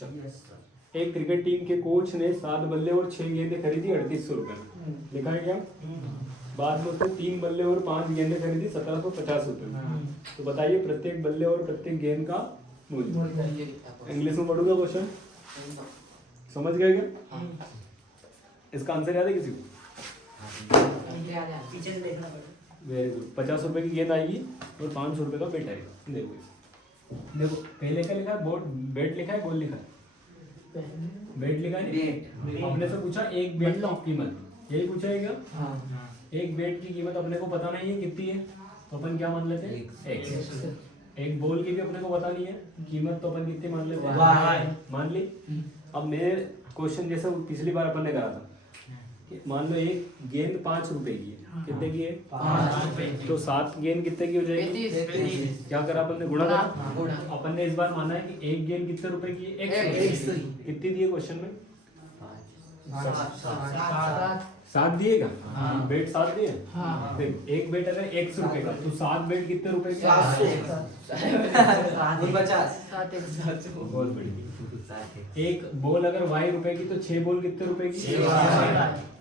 एक cricket team के coach ने 7 बल्ले और 6 गेंदें खरीदी 3800 रुपए। लिखा है क्या? बाद में उसने 3 बल्ले और 5 गेंदें खरीदी 1750 रुपए। तो बताइए प्रत्येक बल्ले और प्रत्येक गेंद का मूल्य। इंग्लिश में पढ़ूंगा क्वेश्चन, समझ गए क्या? इसका आंसर याद है किसी को? Very good. 50 रुपए की गेंद आएगी और 500 रुपए का बेट आएगा। देखो पहले क्या लिखा है? बेट लिखा है, बॉल लिखा है? बेट लिखा है। अपने से पूछा एक बेट की कीमत, यही पूछा है क्या? एक बेट की कीमत अपने को पता नहीं है कितनी है, तो अपन क्या मान लेते हैं? एक्स। एक बॉल की भी अपने को पता नहीं है कीमत, तो अपन कितनी मान लेते हैं? मान ली। अब मेरे क्वेश्चन जैसे पिछली बार अपन ने करा था, मान लो एक गेंद 5 रुपए की है, कितने की है? 5 रुपए। तो 7 गेंद कितने की हो जाएगी? 35। क्या करा अपन ने? गुणा करा। अपन ने इस बार माना है कि एक गेंद कितने रुपए की है? एक्स। कितनी दी है क्वेश्चन में? 7 दिएगा। बेट 7 दिए। देखो एक बेट अगर x रुपए का, तो 7 बेट कितने रुपए के? 750। बहुत बढ़िया। एक बॉल अगर y रुपए की, तो 6 बॉल कितने रुपए की?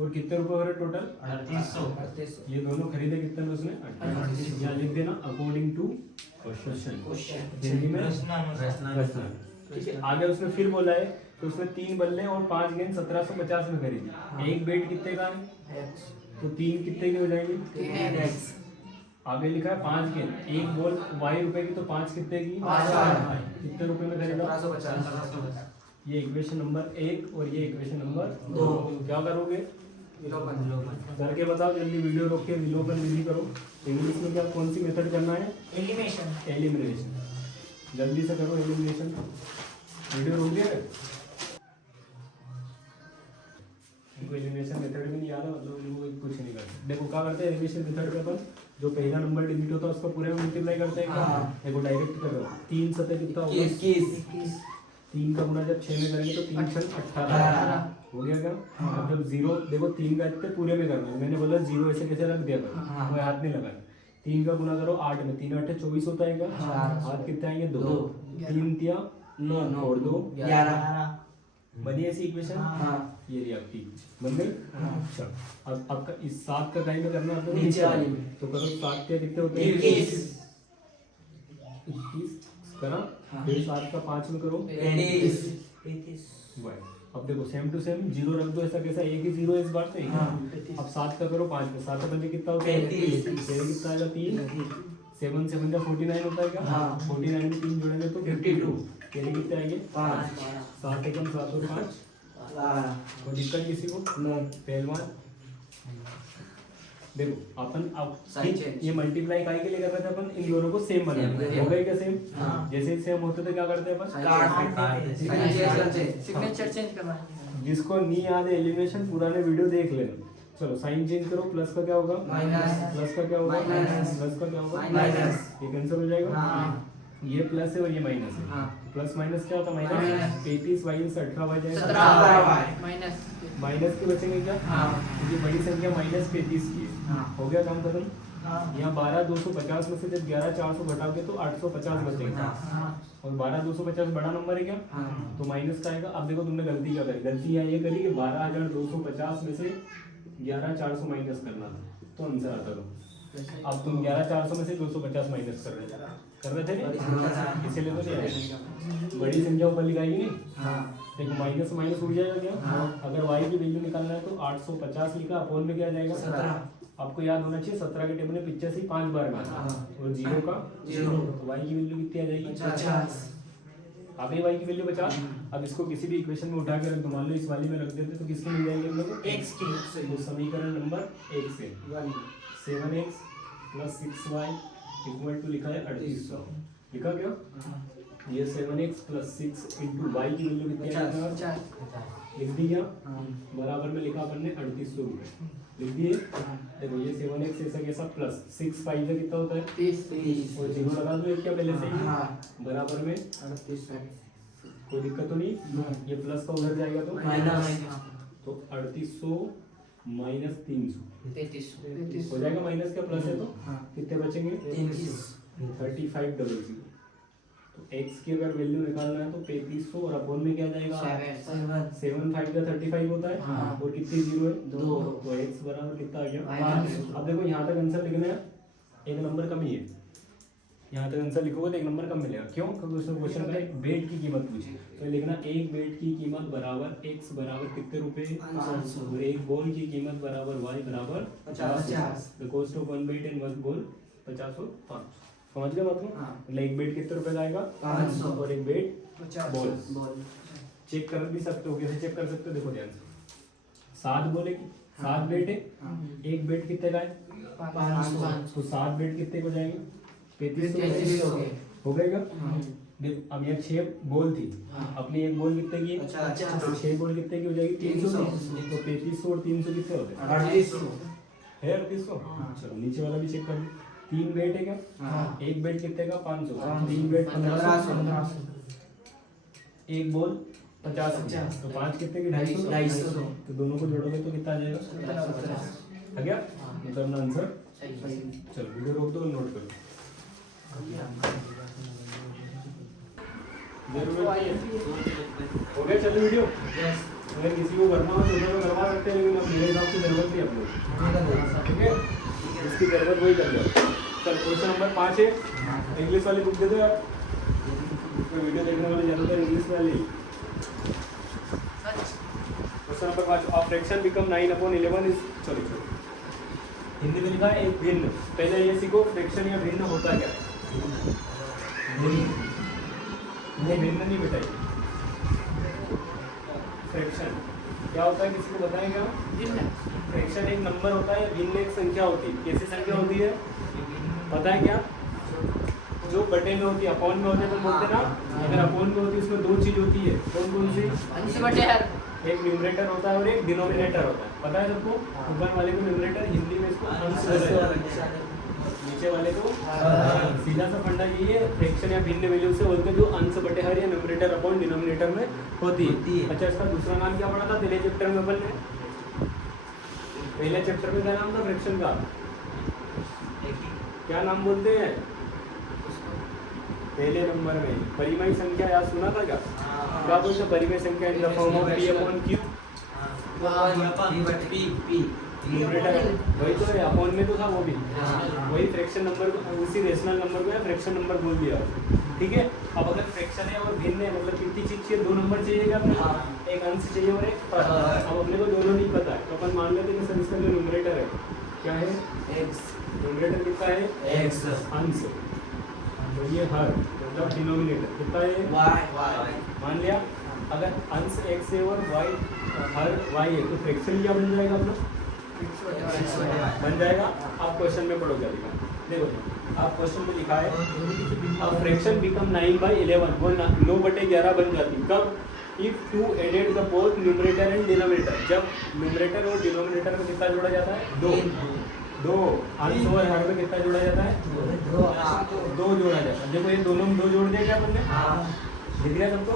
और कितने रुपए हो रहे टोटल? 3800। ये दोनों खरीदे कितने में उसने? 3800। यहाँ लिख देना अकॉर्डिंग टू क्वेश्चन, हिंदी में प्रश्न। ठीक है। आगे उसने फिर बोला है तो उसने 3 बल्ले और 5 गेंद 1750 में खरीदी। एक बेट कितने का है? तो 3 कितने की हो जाएंगे? 3x। आगे लिखा है 5 गेंद, एक बॉल y रुपए की, तो 5 कितने की? कितने रुपए में खरीदा? 1750। ये इक्वेशन नंबर 1 और ये इक्वेशन नंबर 2। क्या करोगे? करके बताओ जल्दी, वीडियो रोक के विलोपन विधि करो। इंग्लिश में क्या कौन सी मेथड करना है? एलिमिनेशन। जल्दी से करो एलिमिनेशन। वीडियो रोक दिया है? इनको एलिमिनेशन मेथड भी नहीं आता, मतलब इनको कुछ नहीं करते। देखो क्या करते हैं एलिमिनेशन मेथड पे अपन जो पहला नंबर डिलीट होता है उसका पूरे में मल्टीप्लाई करते हैं। देखो डायरेक्ट करो, 3 सतह कितना होगा? 21। 3 का गुना जब 6 में करेंगे तो 3 6 18 हो गया क्या? अब जब 0 देखो 3 का इतने पूरे में करना है, मैंने बोला 0 ऐसे कैसे रख दिया था, वो हाथ नहीं लगाया। 3 का गुना करो 8 में, 3 8 24 होता है क्या? हाथ कितने आएंगे? 2। 3 तिया 9 और 2 11। बनी ऐसी इक्वेशन? ये रही आपकी बन गई। अच्छा अब आपका इस 7 का कहीं में करना है नीचे वाली में, तो करो 7 के कितने होते हैं? 21 करा। फिर 7 का 5 में करो 35। अब देखो सेम टू सेम 0 रख दो, ऐसा कैसा? एक ही 0 है इस बार तो। अब 7 का करो 5 में, 7 बजे कितना होता है? 35। कितना आएगा? 3। 7 7 का 49 होता है क्या? 49 में 3 जोड़ेंगे तो 52। तेरे कितने आएंगे? 5। 7 एकम 7 और 5 12। दिक्कत किसी को? पहलवान देखो अपन अब ये मल्टीप्लाई काहे के लिए कर रहे थे? अपन इन दोनों को सेम बनाना। हो गए क्या सेम? जैसे सेम होते थे क्या करते हैं अपन? सिग्नेचर चेंज करना है। जिसको नहीं याद है एलिमिनेशन पुराने वीडियो देख लेना। चलो साइन चेंज करो। प्लस का क्या होगा? माइनस। प्लस का क्या होगा? माइनस। प्लस का क्या होगा? माइनस। ये कैंसिल हो जाएगा। ये प्लस है और ये माइनस है। प्लस माइनस क्या होता है? माइनस। 35 माइनस 18 y जाएगा 17 माइनस के बचेंगे क्या? क्योंकि बड़ी संख्या माइनस 35 की है। हो गया काम खत्म। यहाँ 12 250 में से जब 11 400 घटाओगे तो 850 बचेगा। और 12 250 बड़ा नंबर है क्या? तो माइनस का आएगा। अब देखो तुमने गलती क्या करी? गलती यहाँ ये करी कि 12250 में से 11 400 माइनस करना था, तो आंसर आता था। अब तुम 11 400 में से 250 माइनस कर रहे थे इसीलिए तो नहीं आएगा। बड़ी संख्या ऊपर लिखाएगी नहीं। देखो माइनस माइनस उड़ जाएगा क्या? अगर y की वैल्यू निकालना है तो 850 लिखा, अपोन में क्या आ जाएगा? 17। आपको याद होना चाहिए 17 के टेबल में 85 5 बार में और 0 का 0, तो y की वैल्यू कितनी आ जाएगी? 50। आ गई y की वैल्यू 50। अब इसको किसी भी इक्वेशन में उठा के रख दो, मान लो इस वाली में रख देते तो किसकी मिल जाएगी हम लोग को? x की। तो समीकरण नंबर 1 से 7x + 6y = लिखा है 3800। लिखा क्या? ये 7x + 6 × y की वैल्यू कितनी है? लिख दी क्या? बराबर में लिखा अपन ने 3800 रुपये लिख दिए। देखो ये 7x ऐसा कैसा प्लस 6 5 का कितना होता है? 30 और 0 लगा दो एक क्या पहले से ही बराबर में 38। कोई दिक्कत तो नहीं? ये प्लस का उधर जाएगा तो माइनस, तो 3800 माइनस 300 33 हो जाएगा। माइनस का प्लस है तो कितने बचेंगे? 3500। तो तो x की अगर वैल्यू निकालना है तो 3500 और अपॉन में क्या जाएगा 7 5 का 35 होता है हाँ। और कितनी जीरो है 2 तो x बराबर कितना आ गया 500। अब देखो यहाँ तक आंसर लिखना है एक नंबर कम ही है यहाँ तक आंसर लिखोगे तो एक नंबर कम मिलेगा क्यों क्योंकि उसने क्वेश्चन में एक बेड की कीमत पूछी तो लिखना एक बेड की कीमत बराबर x बराबर कितने रुपए 500 और एक बॉल की कीमत बराबर y बराबर 50 the cost of one bed and one ball 50 और 500 समझ गए बात को हाँ। मतलब एक बेड कितने रुपए का आएगा 500 और एक बेड 50 बॉल बॉल चेक कर भी सकते हो कैसे चेक कर सकते हो देखो ध्यान से 7 बोलेगी 7 बेड है एक बेड कितने का है 500 तो 7 बेड कितने को जाएंगे 3500 हो गए हो गएगा देखो अब यहाँ 6 बॉल थी हाँ। अपनी एक बॉल कितने की है? 50 तो 6 बॉल कितने की हो जाएगी 300 300 तो 3500 और 300 कितने होते हैं 3800 है 3800 चलो नीचे वाला भी चेक कर लो 3 बेड है क्या हाँ। एक बेड कितने का 500 3 बेड 1500 एक बॉल 50 तो 5 कितने की 250 तो दोनों को जोड़ोगे तो कितना आ जाएगा आ गया मतलब अपना आंसर चलो वीडियो रोक दो और नोट करो हो गया चलो वीडियो अगर किसी को करना हो तो उन्हें करवा सकते हैं लेकिन अब मेरे हिसाब से जरूरत नहीं अपने ठीक है जिसकी जरूरत वही कर लो चल क्वेश्चन नंबर 5 है इंग्लिश वाली बुक दे दो यार कोई वीडियो देखने वाले ज़्यादातर इंग्लिश वाली question number 5 of fraction become 9/11 is sorry Hindi में लिखा है एक भिन्न पहले ये सीखो फ्रैक्शन या भिन्न होता क्या भिन्न नहीं बताइए फ्रैक्शन क्या होता है किसी को बताएंगे फ्रैक्शन एक नंबर होता है भिन्न एक संख्या होती है कैसी संख्या होती है पता है क्या जो बटे में होती है अपॉन में होते हैं तो बोलते ना अगर अपॉन में होती है उसमें दो चीज होती है कौन कौन सी अंश बटे हर एक न्यूमरेटर होता है और एक डिनोमिनेटर होता है पता है सबको ऊपर वाले को न्यूमरेटर हिंदी में इसको अंश बोलते हैं नीचे वाले को सीधा सा फंडा यही है फ्रैक्शन या भिन्न वैल्यू से बोलते हैं जो अंश बटे हर या न्यूमरेटर अपॉन डिनोमिनेटर में होती है अच्छा इसका दूसरा नाम क्या पढ़ा था पहले चैप्टर में अपन ने पहले चैप्टर में क्या नाम था फ्रैक्शन का क्या नाम बोलते हैं पहले नंबर में परिमेय संख्या याद सुना था क्या बोलते हैं परिमेय संख्या in the form of p upon q numerator वही तो है अपॉन में तो था वो भी वही फ्रैक्शन नंबर को उसी रेशनल नंबर को फ्रैक्शन नंबर बोल दिया ठीक है अब अगर फ्रैक्शन है और भिन्न है मतलब कितनी चीज चाहिए दो नंबर चाहिए अपने एक अंश चाहिए और एक पद अब अपने को दोनों नहीं पता है तो अपन मान लेते हैं सर इसका जो न्यूमरेटर है क्या है x न्यूमरेटर कितना है x अंश तो ये हर मतलब डिनोमिनेटर कितना है y मान लिया अगर अंश x है और y हर y है तो फ्रैक्शन क्या बन जाएगा अपना बन जाएगा आप क्वेश्चन में पढ़ोगे अभी देखो आप क्वेश्चन में लिखा है अब फ्रैक्शन बिकम 9/11 वो 9/11 बन जाती कब if two added the both numerator and denominator जब न्यूमरेटर और डिनोमिनेटर में कितना जोड़ा जाता है दो अंश और हर में कितना जोड़ा जाता है दो जोड़ा जाता है देखो ये दोनों में दो जोड़ दिया क्या अपन ने दिख रहा है सबको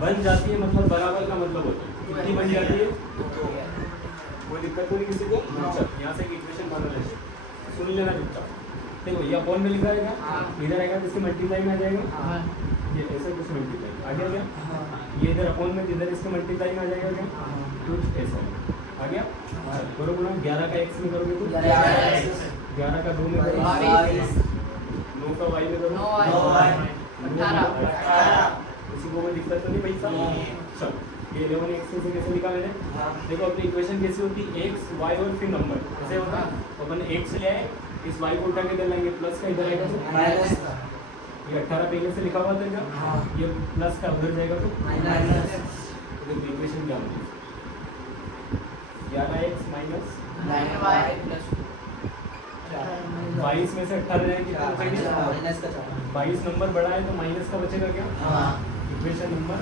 बन जाती है मतलब बराबर का मतलब होता है कितनी बन जाती है कोई दिक्कत तो नहीं किसी को चल यहाँ से एक इक्वेशन बना लेते सुन लेना चुपचाप देखो ये अपॉन में लिखा रहेगा इधर आएगा तो इसके मल्टीप्लाई में आ जाएगा ये ऐसा कुछ मल्टीप्लाई आ गया क्या ये इधर अपॉन में इधर इसके मल्टीप्लाई में आ जाएगा क्या कुछ ऐसा आ गया करो गुणा 11 का x में करोगे तो 11 का 2 में करोगे 9 का y में करोगे 18 किसी को कोई दिक्कत तो नहीं पैसा चल ये 11x से कैसे लिखा मैंने देखो अपनी इक्वेशन कैसी होती है x y और फिर नंबर कैसे होता है अपन x ले आए इस y को उल्टा के इधर लाएंगे प्लस का इधर आएगा तो माइनस ये 18 पहले से लिखा हुआ था क्या ये प्लस का उधर जाएगा तो माइनस तो इक्वेशन क्या होगी 11x माइनस 22 में से 18 जाएंगे कितना बचेगा 22 नंबर बड़ा है तो माइनस का बचेगा क्या इक्वेशन नंबर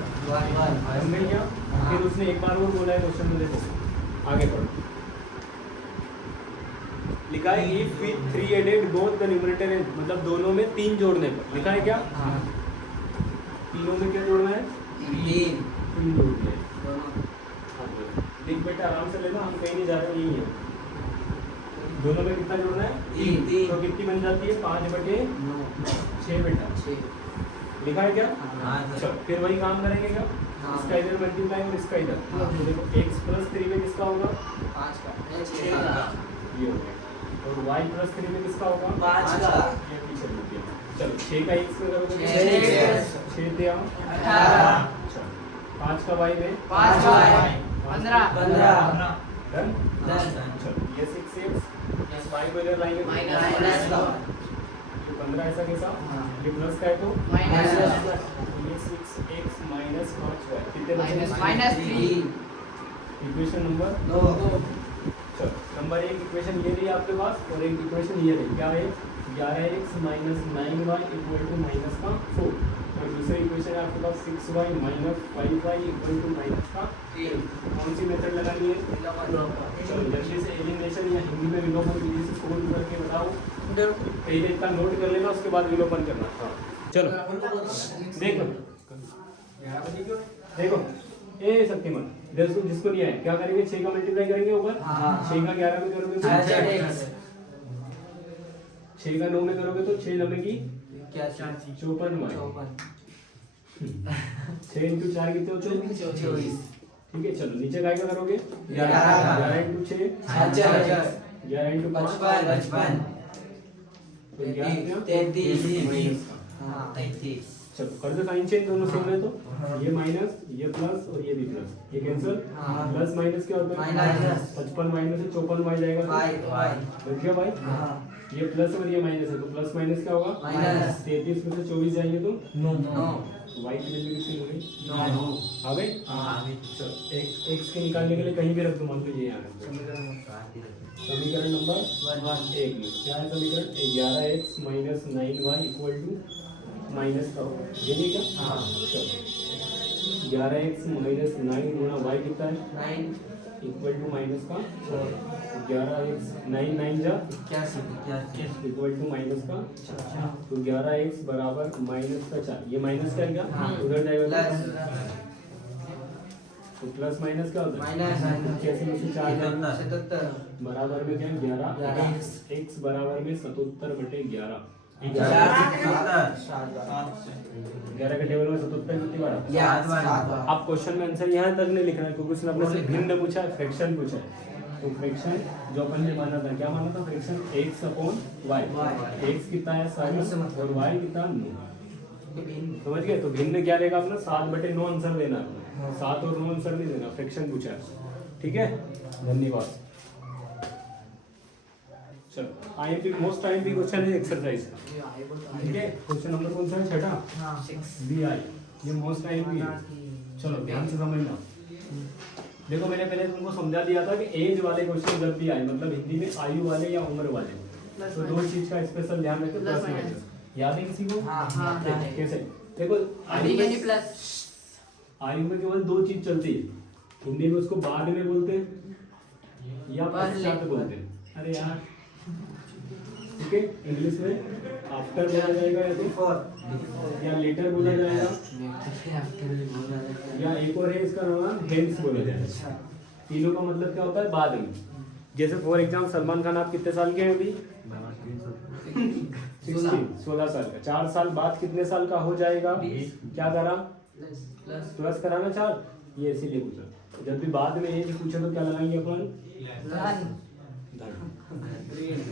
1 मिल गया फिर उसने एक बार और बोला है क्वेश्चन में देखो आगे पढ़ो लिखा है if with 3 added both the numerator मतलब दोनों में 3 जोड़ने पर लिखा है क्या तीनों में क्या जोड़ना है 3 जोड़ने देख बेटा आराम से लेना हम कहीं नहीं जा रहे यही है दोनों में कितना जोड़ना है 3 तो कितनी बन जाती है 5/6 बेटा लिखा है क्या? हाँ, सर। चलो फिर वही काम करेंगे क्या? हाँ। इसका इधर मल्टीप्लाई और इसका इधर। हाँ। तो देखो x प्लस 3 में किसका होगा? 5 का ये हो गया। और y प्लस 3 में किसका होगा? 5 का ये पीछे लिख दिया। चलो 6 का x में करोगे? 6 दिया। 18 चलो 5 का y में? 5 का 15 डन? डन। चलो ये 6x इस y को इधर लाएंगे तो माइनस का ये 15 ऐसा कैसा? हाँ। ये प्लस का है तो माइनस ये 6x माइनस 5y कितने बचे? माइनस 3 इक्वेशन नंबर चलो नंबर 1 इक्वेशन ये रही आपके पास और एक इक्वेशन ये रही क्या है? 11x minus 9y equal to minus का 4 और दूसरी इक्वेशन है आपके पास 6y minus 5y equal to minus का 3। कौन सी मेथड लगानी है? चलो जल्दी से एलिमिनेशन या हिंदी में विलोपन विधि से सोल्व करके बताओ। पहले इतना नोट कर लेना उसके बाद विलोपन करना। हाँ चलो देखो देखो ए शक्तिमान जिसको जिसको नहीं है क्या करेंगे? 6 का मल्टीप्लाई करेंगे ऊपर। हाँ। 6 का 11 में करोगे तो 6 का 9 में करोगे तो 6 9 की 54 6 इंटू 4 कितने होते हैं? 24 ठीक है चलो नीचे काय का करोगे? 11 इंटू 6 11 इंटू 5 55 तो 11 33 हाँ, 33 चलो कर दो साइन चेंज दोनों सेम है तो ये माइनस ये प्लस और ये भी प्लस ये कैंसिल। हाँ। प्लस माइनस क्या होता है? माइनस 55 माइनस से 54 y जाएगा तो बच गया भाई। ये प्लस और ये माइनस है तो प्लस माइनस क्या होगा? माइनस 33 में से 24 जाएंगे तो 9 y की वैल्यू कितनी हो गई? 9 आ गई? चलो x के निकालने के लिए कहीं भी रख दो मान लो ये यहाँ रख दो। समीकरण नंबर 1 में क्या है समीकरण? 11x minus 9y equal to minus का होगा ये नहीं क्या? चलो 11x माइनस 9 गुणा y कितना है? 9 इक्वल टू माइनस का 11x 9 9 जा 81 इक्वल टू माइनस का तो 11x बराबर माइनस का 4 ये माइनस का है क्या? हाँ। उधर जाएगा प्लस तो प्लस माइनस क्या होता है? माइनस 81 में से 4 जाएगा 77 बराबर में क्या? 11 11 x बराबर में 77 बटे 11 11 के टेबल में 77 कितनी बार? आप क्वेश्चन में आंसर यहाँ तक नहीं लिखना है क्योंकि उसने अपने से भिन्न पूछा है, फ्रैक्शन पूछा है। तो फ्रैक्शन जो अपन ने माना था क्या माना था? Fraction x upon y x कितना है 7 और y कितना 9 समझ गए? तो भिन्न क्या रहेगा अपना 7 बटे 9 आंसर देना है 7 और 9 आंसर नहीं देना, फ्रैक्शन पूछा है। ठीक है धन्यवाद। चलो आईएमपी मोस्ट आईएमपी क्वेश्चन है एक्सरसाइज का। ठीक है क्वेश्चन नंबर कौन सा है? छठा बी आई ये मोस्ट आईएमपी है। चलो ध्यान से समझना। देखो मैंने पहले तुमको समझा दिया था कि एज वाले क्वेश्चन जब भी आए मतलब हिंदी में आयु वाले या उम्र वाले तो दो चीज का स्पेशल ध्यान रखें। प्लस माइनस याद है किसी को? हाँ, कैसे? देखो आयु में केवल दो चीज चलती है। हिंदी में उसको बाद में बोलते हैं या पश्चात बोलते हैं। अरे यार ठीक है इंग्लिश में आफ्टर बोला जाएगा या तो या लेटर बोला जाएगा या एक और है इसका नाम हेंस बोला जाएगा। तीनों का मतलब क्या होता है? बाद में। जैसे फॉर एग्जाम्पल सलमान खान आप कितने साल के हैं अभी? 16 साल का। 4 साल बाद कितने साल का हो जाएगा? क्या करा? प्लस कराना 4 ये इसीलिए पूछा। जब भी बाद में एज पूछे तो क्या लगाएंगे अपन?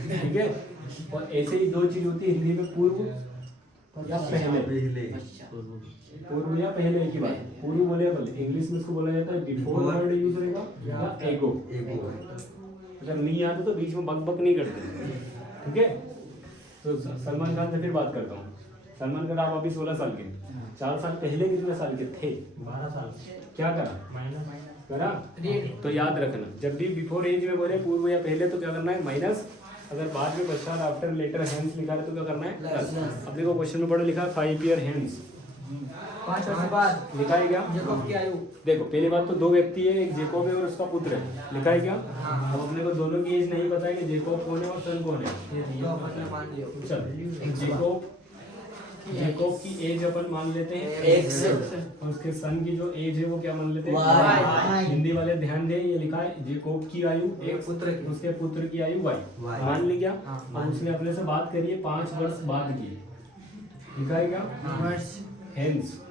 ठीक है। और ऐसे ही दो चीज होती है हिंदी में पूर्व या पहले। पूर्व या पहले एक ही बात। पूर्व बोले पहले इंग्लिश में इसको बोला जाता है बिफोर वर्ड यूज रहेगा या एगो। जब नहीं आता तो बीच में बक बक नहीं करते। ठीक है। तो सलमान खान से फिर बात करता हूँ। सलमान खान आप अभी 16 साल के 4 साल पहले कितने साल के थे? 12 साल। क्या करा? करा तो याद रखना जब भी बिफोर एज में बोले पूर्व या पहले तो क्या करना है? माइनस। अगर बाद में पश्चात आफ्टर लेटर हैंस लिखा है तो क्या करना है? प्लस। अब देखो क्वेश्चन में पढ़ो लिखा 5 ईयर हैंस 5 वर्ष बाद लिखा है क्या? जेकब की आयु। देखो पहली बात तो दो व्यक्ति है एक जेकोब है और उसका पुत्र है। लिखा है क्या? अब अपने को दोनों की एज नहीं पता है कि जेकोब कौन है और सन कौन है। तो अपन मान लियो चल जेकोब की एज अपन मान लेते हैं X और उसके सन की जो एज है वो क्या मान लेते हैं? Y। हिंदी वाले ध्यान दें ये लिखा है जेकोब की आयु एक पुत्र की। उसके पुत्र की आयु y मान ली क्या? और उसने अपने से बात करी है 5 वर्ष बाद की। लिखा है क्या? हेंस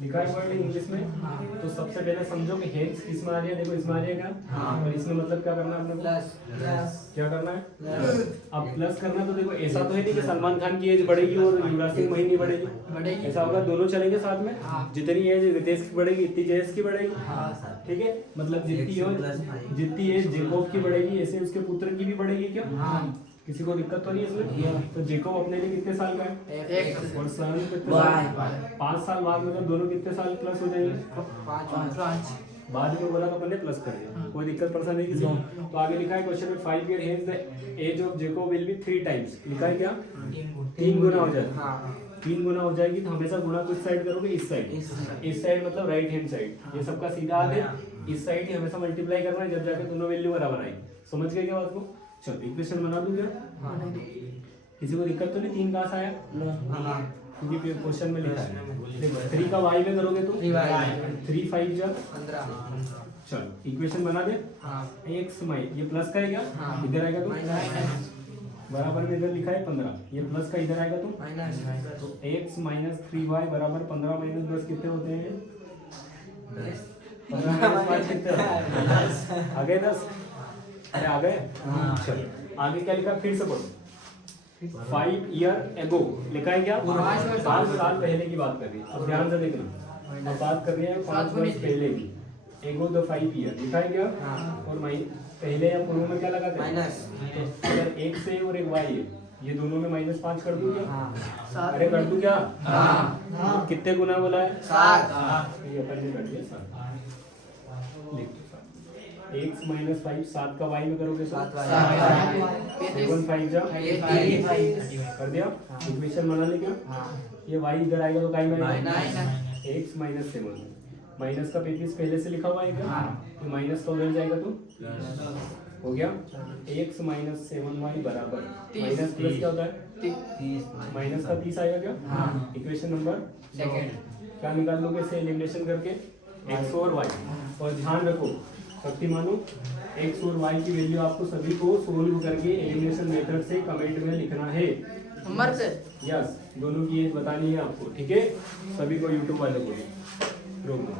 लिखा है वर्ड इंग्लिश में। तो सबसे पहले समझो कि हेंस किसमें आ रही है, देखो इसमें आ रही है क्या, और इसमें मतलब क्या करना है अपने को, प्लस क्या करना है, अब प्लस करना है। तो देखो ऐसा तो है नहीं कि सलमान खान की एज बढ़ेगी और युवराज सिंह महीनी बढ़ेगी, ऐसा होगा दोनों चलेंगे साथ में, जितनी एज रितेश की बढ़ेगी इतनी जयेश की बढ़ेगी, ठीक है, मतलब जितनी एज जेकोब की बढ़ेगी ऐसे उसके पुत्र की भी बढ़ेगी क्या, किसी को दिक्कत तो नहीं है इसमें। तो जेकोब अपने लिए कितने साल का है, और सन कितने साल, 5 साल बाद, मतलब दोनों कितने साल प्लस हो जाएंगे, 5 बाद में बोला तो अपन ने प्लस कर दिया, कोई दिक्कत परेशानी नहीं किसी को। तो आगे लिखा है क्वेश्चन में 5 year hence the age of Jacob will be 3 times, लिखा है क्या, 3 गुना हो जाएगा, 3 गुना हो जाएगी। तो हमेशा गुना किस साइड करोगे, इस साइड, इस साइड मतलब राइट हैंड साइड, ये सबका सीधा आगे इस साइड ही हमेशा मल्टीप्लाई करना है, जब जाके दोनों वैल्यू बराबर आएगी। समझ गए क्या बात को, चलो इक्वेशन बना दूं क्या, किसी को दिक्कत तो नहीं, 3 कहाँ से आया, क्योंकि क्वेश्चन में लिखा है, देखो 3 का y में करोगे तो 3 5 जा 15। चलो इक्वेशन बना दे, x माइ ये प्लस का है क्या, इधर आएगा तो बराबर में इधर लिखा है 15, ये प्लस का इधर आएगा तो x माइनस 3y बराबर 15 माइनस 10 कितने होते हैं, 15 माइनस 5 कितने, आ गए 10, अरे आ गए। चलो आगे क्या लिखा फिर से पढ़ो, 5 ईयर एगो लिखा है क्या, 5 साल पहले की बात कर रही है, अब ध्यान से देखना, अब बात कर रही है 5 वर्ष पहले की, एगो द 5 ईयर लिखा है क्या, और पहले या पूर्व में क्या लगाते हैं माइनस, तो अगर एक से और एक वाई है, ये दोनों में -5 कर दूं क्या, अरे कर दूं क्या, कितने गुना बोला है, 7, ये अपन ने कर दिया 7, लिख दो 7, x माइनस 5 7 का y में करोगे 7 7 5 जा कर दिया, इक्वेशन बना ले क्या, ये y इधर आएगा तो काय में x माइनस 7, माइनस का 35 पहले से लिखा हुआ है क्या, तो माइनस का उधर जाएगा तो हो गया, x माइनस 7y बराबर माइनस प्लस क्या होता है, माइनस का 30 आएगा क्या, इक्वेशन नंबर क्या निकाल लोगे से एलिमिनेशन करके, x और y, और ध्यान रखो शक्तिमानो x और y की वैल्यू आपको सभी को सोल्व करके एलिमिनेशन मेथड से कमेंट में लिखना है, यस दोनों की एज बतानी है आपको, ठीक है, सभी को यूट्यूब वाले को रोक दो।